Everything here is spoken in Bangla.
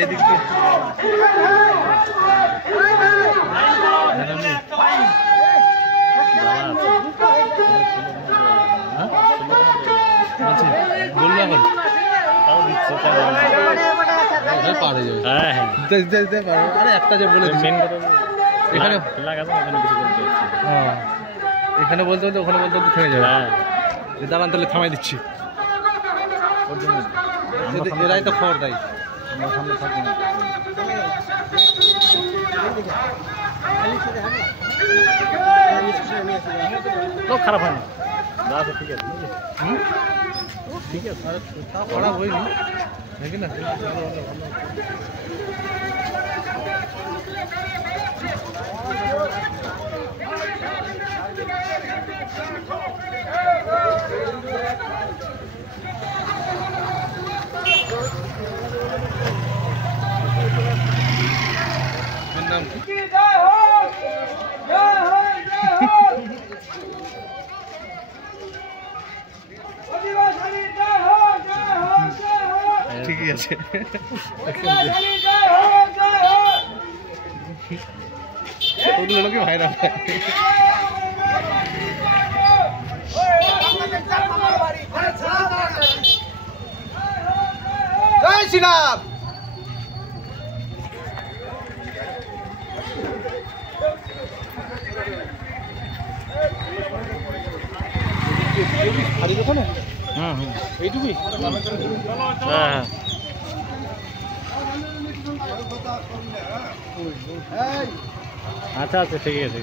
এদিক বললো এখন তাও দিচ্ছে পারে যাবে। হ্যাঁ হ্যাঁ দিতে পারো। আরে একটা যে বলে মেন কথা এখানে লাগাতে কিছু বলতে হচ্ছে। হ্যাঁ এখানে বলতে বলতে ওখানে বলতে বলতে থেমে যাবে। হ্যাঁ দাঁড়ান তাহলে থামাই দিচ্ছি। ওর জন্য এরাই তো খবর দেয়, আমরা সামনে থাকি না। খারাপ হয় না, ঠিক আছে ঠিক আছে, তা খারাপ হয়নি নাকি না? নাম কি? ঠিকই আছে। ওগুলো লোকে ভাইরাল হয়। জয় শ্রীরাম। ভারী কথা না? হুম হুম এইটুকুই। হ্যাঁ আচ্ছা আচ্ছা ঠিক আছে।